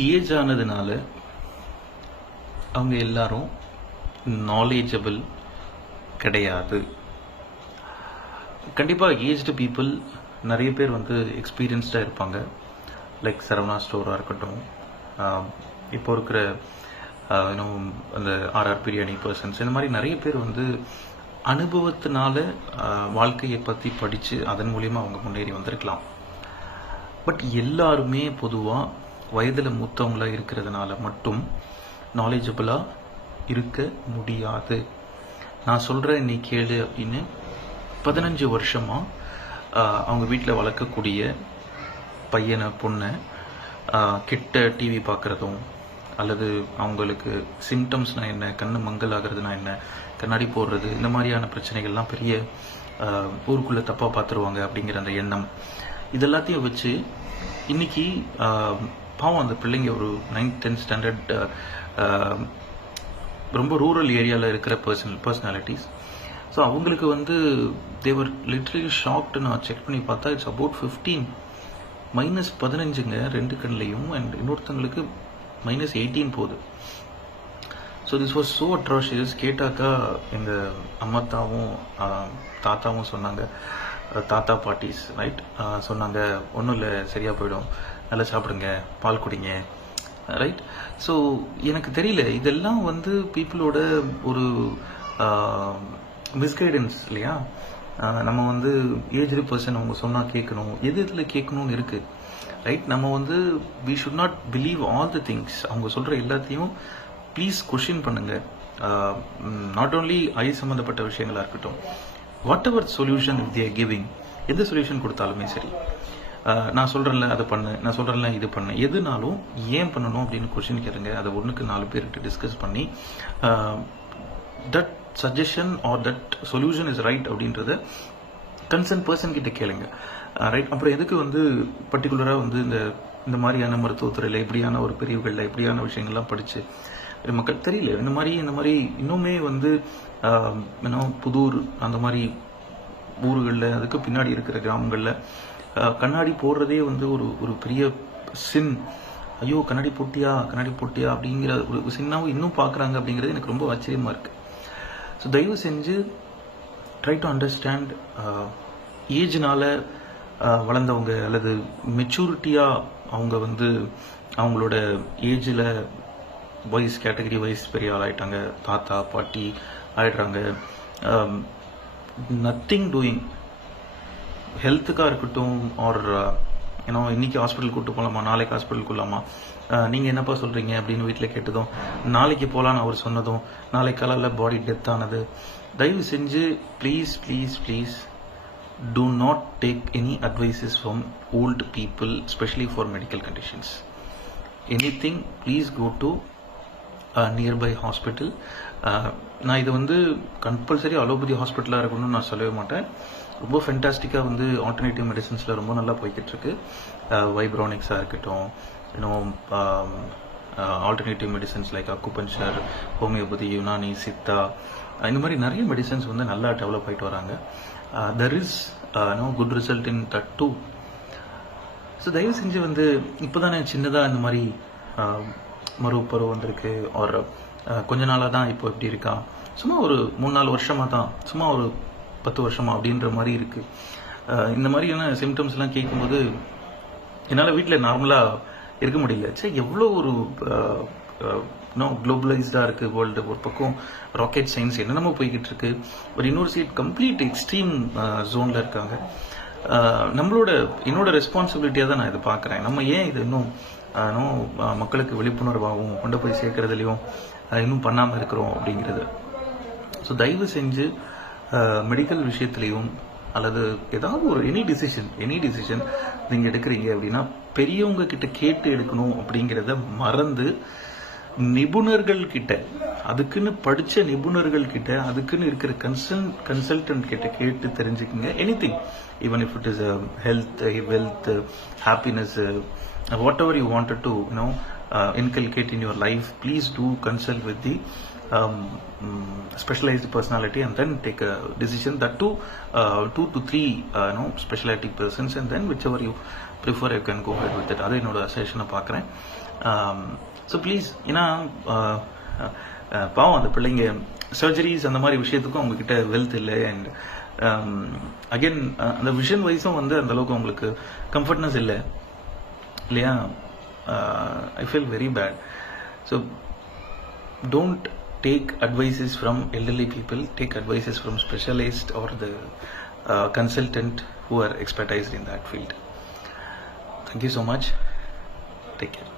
Age ஆனதுனால அவங்க எல்லாரும் நாலேஜபிள் கிடையாது. கண்டிப்பாக ஏஜ்டு பீப்புள் நிறைய பேர் வந்து எக்ஸ்பீரியன்ஸ்டாக இருப்பாங்க. லைக் சரவணா ஸ்டோராக இருக்கட்டும். இப்போ இருக்கிற இன்னும் அந்த ஆர்ஆர் பிரியாணி பர்சன்ஸ் இந்த மாதிரி நிறைய பேர் வந்து அனுபவத்தினால வாழ்க்கையை பற்றி படித்து அதன் மூலியமாக அவங்க முன்னேறி வந்திருக்கலாம். பட் எல்லாருமே பொதுவாக வயதில் மூத்தவங்களாக இருக்கிறதுனால மட்டும் நாலேஜபிளாக இருக்க முடியாது. நான் சொல்கிறேன் நீ கேளு அப்படின்னு பதினஞ்சு வருஷமாக அவங்க வீட்டில் வளர்க்கக்கூடிய பையனை பொண்ணை கிட்ட டிவி பார்க்குறதும் அல்லது அவங்களுக்கு சிம்டம்ஸ்னால் என்ன கண்ணு மங்கல் ஆகிறதுனா என்ன கண்ணாடி போடுறது இந்த மாதிரியான பிரச்சனைகள்லாம் பெரிய ஊருக்குள்ளே தப்பாக பார்த்துருவாங்க அப்படிங்கிற அந்த எண்ணம். இதெல்லாத்தையும் வச்சு இன்னைக்கு பாவம் அந்த பிள்ளைங்க ஒரு நைன்த் டென்த் ஸ்டாண்டர்ட் ரொம்ப ரூரல் ஏரியாவில் இருக்கிற பர்சனல் பர்சனாலிட்டிஸ் ஸோ அவங்களுக்கு வந்து தேவர் லிட்ரலி ஷாக்டு நான் செக் பண்ணி பார்த்தா இட்ஸ் அபவுட் ஃபிஃப்டீன் மைனஸ் பதினஞ்சுங்க ரெண்டு கண்ணிலையும் அண்ட் இன்னொருத்தங்களுக்கு மைனஸ் எயிட்டீன் போகுது. So this was so atrocious கேட்டாக்கா எங்கள் அம்மாத்தாவும் தாத்தாவும் சொன்னாங்க. தாத்தா பாட்டிஸ் ரைட் சொன்னாங்க ஒன்றும் இல்லை சரியாக போயிடும். நல்லா சாப்பிடுங்க பால் குடிங்க. ரைட் ஸோ எனக்கு தெரியல இதெல்லாம் வந்து பீப்புளோட ஒரு மிஸ்கைடன்ஸ் இல்லையா? நம்ம வந்து ஏஜ்டு பர்சன் அவங்க சொன்னால் கேட்கணும். எது இதில் கேட்கணும்னு இருக்குது ரைட் நம்ம வந்து we should not believe all the things அவங்க சொல்கிற எல்லாத்தையும் ப்ளீஸ் கொஷின் பண்ணுங்கள் நாட் ஓன்லி ஐ சம்மந்தப்பட்ட விஷயங்களா இருக்கட்டும். Whatever solution if there giving எந்த சொல்யூஷன் கொடுத்தாலுமே சரி. நான் சொல்கிறேன்ல அதை பண்ணு நான் சொல்கிறேன்ல இது பண்ணு. எதுனாலும் ஏன் பண்ணணும் அப்படின்னு கொஷின் கேளுங்க. அதை ஒன்றுக்கு நாலு பேர்கிட்ட டிஸ்கஸ் பண்ணி that suggestion or that solution is right அப்படின்றத கன்சர்ன் பர்சன் கிட்ட கேளுங்க. ரைட் அப்புறம் எதுக்கு வந்து பர்டிகுலராக வந்து இந்த இந்த மாதிரியான மருத்துவத்துறையில் இப்படியான ஒரு பிரிவுகளில் இப்படியான விஷயங்கள்லாம் படித்து மக்கள் தெரியல. இந்த மாதிரி இந்த மாதிரி இன்னுமே வந்து இன்னும் புதூர் அந்த மாதிரி ஊர்களில் அதுக்கு பின்னாடி இருக்கிற கிராமங்களில் கண்ணாடி போடுறதே வந்து ஒரு ஒரு பெரிய சின் ஐயோ கண்ணாடி போட்டியா கண்ணாடி போட்டியா அப்படிங்கிற ஒரு சின்னாவும் இன்னும் பார்க்குறாங்க அப்படிங்கிறது எனக்கு ரொம்ப ஆச்சரியமாக இருக்குது ஸோ தயவு செஞ்சு ட்ரை டு அண்டர்ஸ்டாண்ட் ஏஜ்னால் வளர்ந்தவங்க அல்லது மெச்சூரிட்டியாக அவங்க வந்து அவங்களோட ஏஜில் வயசு கேட்டகரி வைஸ் பெரிய ஆள் ஆகிட்டாங்க தாத்தா பாட்டி ஆயிடுறாங்க. நத்திங் டூயிங் ஹெல்த்துக்காக இருக்கட்டும் ஆர் ஏன்னா uh, இன்னைக்கு ஹாஸ்பிட்டல் கூட்டு போகலாமா நாளைக்கு ஹாஸ்பிட்டல் கொள்ளாமா நீங்கள் என்னப்பா சொல்கிறீங்க அப்படின்னு வீட்டில் கேட்டதும் நாளைக்கு போகலான்னு அவர் சொன்னதும் நாளைக்கு காலையில் பாடி டெத் ஆனது தயவு செஞ்சு please please please do not take any advices from old people specially for medical conditions any thing please go to Uh, nearby hospital uh, நான் இது வந்து கம்பல்சரி அலோபதி ஹாஸ்பிட்டலாக இருக்கணும்னு நான் சொல்லவே மாட்டேன். ரொம்ப ஃபென்டாஸ்டிக்காக வந்து ஆல்டர்னேட்டிவ் மெடிசன்ஸில் ரொம்ப நல்லா போய்கிட்டுருக்கு. வைப்ரானிக்ஸாக uh, இருக்கட்டும் இன்னும் alternative medicines like acupuncture homeopathy Unani Siddha இந்த மாதிரி நிறைய மெடிசன்ஸ் வந்து நல்லா டெவலப் ஆகிட்டு வராங்க. There is no good result in that too so தயவு செஞ்சு வந்து இப்போதானே சின்னதாக இந்த மாதிரி மறு வந்திருக்கு ஒரு கொஞ்ச நாளாக தான் இப்போ இப்படி இருக்கா? சும்மா ஒரு மூணு நாலு வருஷமாக தான் சும்மா ஒரு பத்து வருஷமா அப்படின்ற மாதிரி இருக்குது இந்த மாதிரியான சிம்டம்ஸ்லாம் கேட்கும்போது என்னால் வீட்டில் நார்மலாக இருக்க முடியல. சே எவ்வளோ ஒரு நோ குளோபலைஸ்டாக இருக்குது வேர்ல்டு ஒரு பக்கம் ராக்கெட் சயின்ஸ் என்னென்னமோ போய்கிட்டு இருக்கு. ஒரு இன்னொரு சைட் கம்ப்ளீட் எக்ஸ்ட்ரீம் ஜோனில் இருக்காங்க. நம்மளோட என்னோட ரெஸ்பான்சிபிலிட்டியாக தான் நான் இதை பார்க்குறேன். நம்ம ஏன் இது இன்னும் இன்னும் மக்களுக்கு விழிப்புணர்வாகவும் கொண்டு போய் சேர்க்கறதுலையும் இன்னும் பண்ணாமல் இருக்கிறோம் அப்படிங்கிறது. ஸோ தயவு செஞ்சு மெடிக்கல் விஷயத்துலையும் அல்லது ஏதாவது ஒரு எனி டிசிஷன் எனி டிசிஷன் நீங்கள் எடுக்கிறீங்க அப்படின்னா பெரியவங்க கிட்ட கேட்டு எடுக்கணும் அப்படிங்கிறத மறந்து நிபுணர்கள் கிட்ட அதுக்குன்னு படிச்ச நிபுணர்கள் கிட்ட அதுக்குன்னு இருக்கிற கன்சல் கன்சல்டன்ட் கிட்ட கேட்டு தெரிஞ்சுக்கங்க. Any thing even if it is health wealth happiness whatever you wanted to you know inculcate in your life please do consult with the um, mm, specialized personality and then take a decision that two uh, two to three uh, you know specialty persons and then whichever you prefer you can go ahead with it அது என்னோட அசேஷனை பார்க்குறேன் um, so please ஏன்னா பாவம் அந்த பிள்ளைங்க surgeries அந்த மாதிரி விஷயத்துக்கும் அவங்கக்கிட்ட வெல்த் இல்லை அண்ட் அகெயின் அந்த விஷன் வைஸும் வந்து அந்த அளவுக்கு அவங்களுக்கு கம்ஃபர்ட்னஸ் இல்லை இல்லையா I feel very bad so don't take advices from elderly people take advices from specialised or the consultant who are expertised in that field thank you so much take care